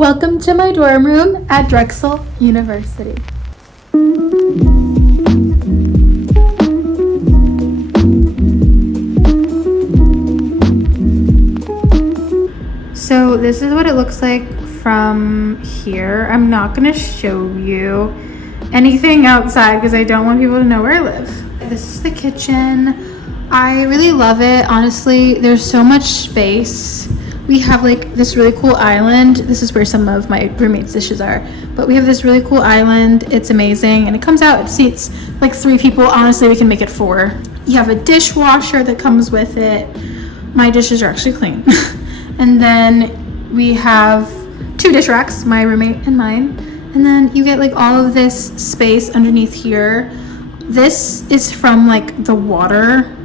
Welcome to my dorm room at Drexel University. So this is what it looks like from here. I'm not gonna show you anything outside because I don't want people to know where I live. This is the kitchen. I really love it. Honestly, there's so much space. We have like this really cool island. This is where some of my roommates' dishes are. But we have this really cool island. It's amazing. And it comes out, it seats like 3 people. Honestly, we can make it 4. You have a dishwasher that comes with it. My dishes are actually clean. And then we have 2 dish racks, my roommate and mine. And then you get like all of this space underneath here. This is from like the water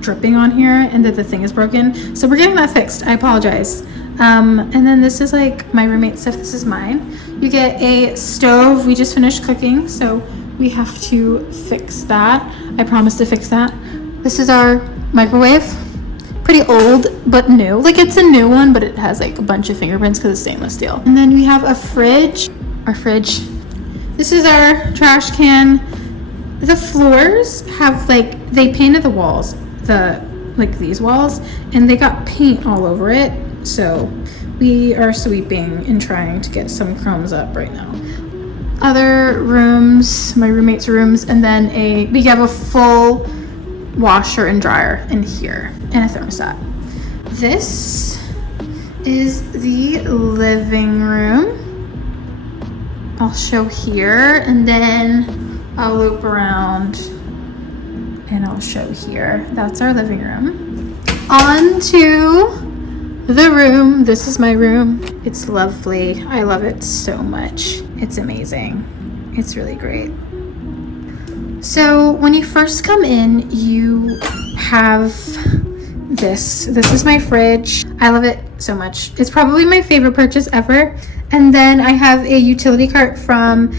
dripping on here and that the thing is broken, so we're getting that fixed. I apologize. And then this is like my roommate's stuff. This is mine. You get a stove. We just finished cooking, so we have to fix that. I promise to fix that. This is our microwave. Pretty old but new. Like it's a new one, but it has like a bunch of fingerprints because it's stainless steel. And then we have a fridge. Our fridge. This is our trash can. The floors have like, they painted the walls, like these walls, and they got paint all over it. So we are sweeping and trying to get some crumbs up right now. Other rooms, my roommate's rooms, and then we have a full washer and dryer in here and a thermostat. This is the living room. I'll show here and then I'll loop around and I'll show here. That's our living room. On to the room. This is my room. It's lovely. I love it so much. It's amazing. It's really great. So when you first come in, you have this. This is my fridge. I love it so much. It's probably my favorite purchase ever. And then I have a utility cart from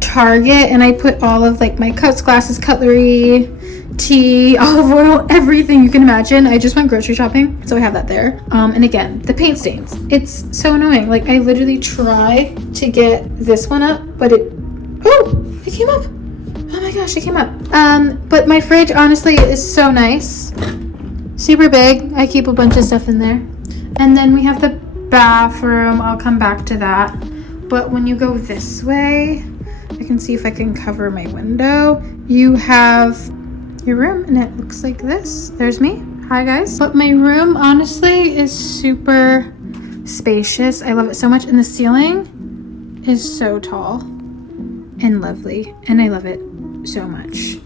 Target, and I put all of like my cups, glasses, cutlery, tea, olive oil, everything you can imagine. I just went grocery shopping, so I have that there. And again, the paint stains. It's so annoying. Like I literally try to get this one up, but it came up. Oh my gosh, it came up. But my fridge honestly is so nice. Super big. I keep a bunch of stuff in there. And then we have the bathroom. I'll come back to that. But when you go this way, I can see if I can cover my window. You have your room and it looks like this. There's me. Hi guys. But my room honestly is super spacious. I love it so much, and the ceiling is so tall and lovely, and I love it so much.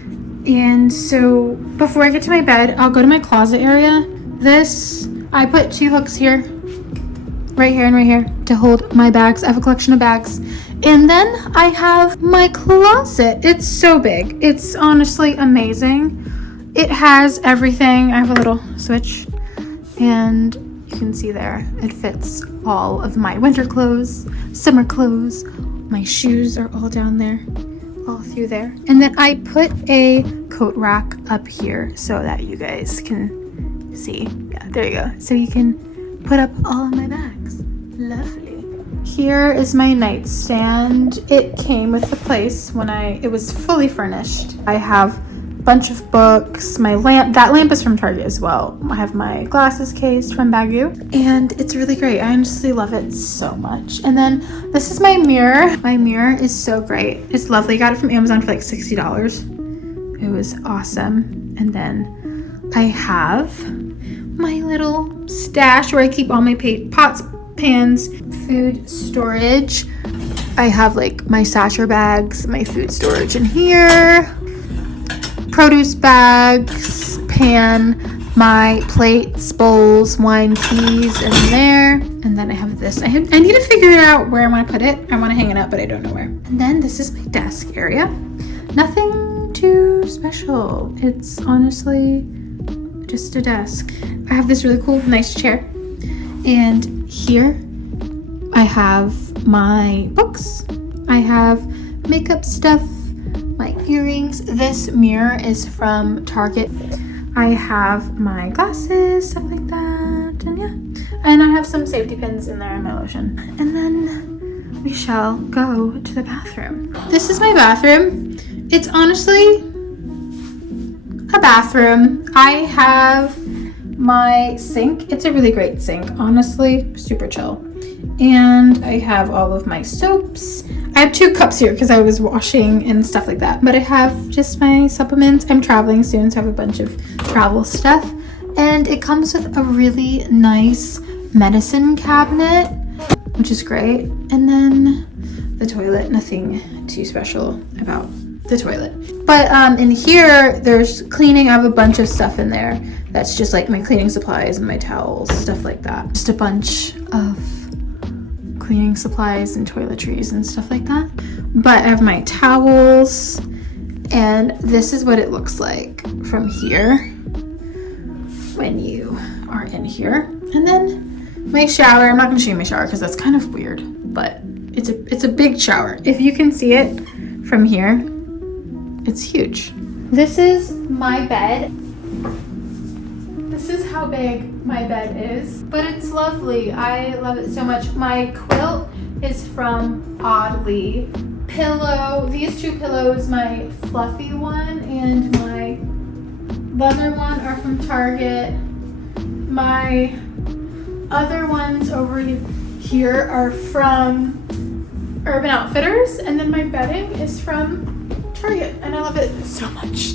And so before I get to my bed, I'll go to my closet area. I put 2 hooks here, right here and right here, to hold my bags. I have a collection of bags. And then I have my closet. It's so big. It's honestly amazing. It has everything. I have a little switch, and you can see there, it fits all of my winter clothes, summer clothes. My shoes are all down there, all through there. And then I put a coat rack up here so that you guys can see. Yeah, there you go. So you can put up all of my bags. Lovely. Here is my nightstand. It came with the place when it was fully furnished. I have a bunch of books. My lamp, that lamp is from Target as well. I have my glasses case from Bagu, and it's really great. I honestly love it so much. And then this is my mirror. My mirror is so great. It's lovely. Got it from Amazon for like $60. It was awesome. And then I have my little stash where I keep all my pots, pans, food storage. I have like my sasher bags, my food storage in here, produce bags, pan, my plates, bowls, wine keys in there. And then I have this. I need to figure out where I want to put it. I want to hang it up, but I don't know where. And then this is my desk area. Nothing too special. It's honestly just a desk. I have this really cool, nice chair. And here I have my books. I have makeup stuff, my earrings. This mirror is from Target. I have my glasses, stuff like that, and yeah. And I have some safety pins in there and my lotion. And then we shall go to the bathroom. This is my bathroom. It's honestly a bathroom. I have my sink. It's a really great sink, honestly, super chill. And I have all of my soaps. I have 2 cups here because I was washing and stuff like that. But I have just my supplements. I'm traveling soon, so I have a bunch of travel stuff. And it comes with a really nice medicine cabinet, which is great. And then the toilet, nothing too special about the toilet. But in here, there's cleaning. I have a bunch of stuff in there. That's just like my cleaning supplies and my towels, stuff like that. Just a bunch of cleaning supplies and toiletries and stuff like that. But I have my towels, and this is what it looks like from here when you are in here. And then my shower. I'm not gonna show you my shower because that's kind of weird, but it's a big shower. If you can see it from here, it's huge. This is my bed. This is how big my bed is, but it's lovely. I love it so much. My quilt is from Oddly. Pillow, these 2 pillows, my fluffy one and my leather one are from Target. My other ones over here are from Urban Outfitters, and then my bedding is from Target, and I love it so much.